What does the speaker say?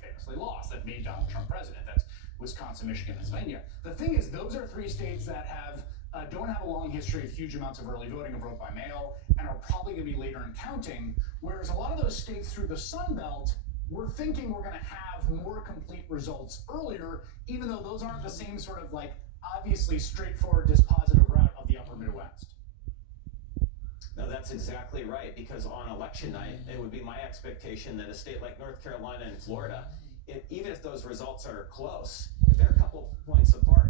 famously lost, that made Donald Trump president. That's Wisconsin, Michigan, Pennsylvania. The thing is, those are three states that don't have a long history of huge amounts of early voting or vote by mail, and are probably going to be later in counting. Whereas a lot of those states through the Sun Belt, we're thinking we're going to have more complete results earlier, even though those aren't the same sort of obviously straightforward dispositive route of the upper Midwest. No, that's exactly right, because on election night, it would be my expectation that a state like North Carolina and Florida, even if those results are close, if they're a couple points apart,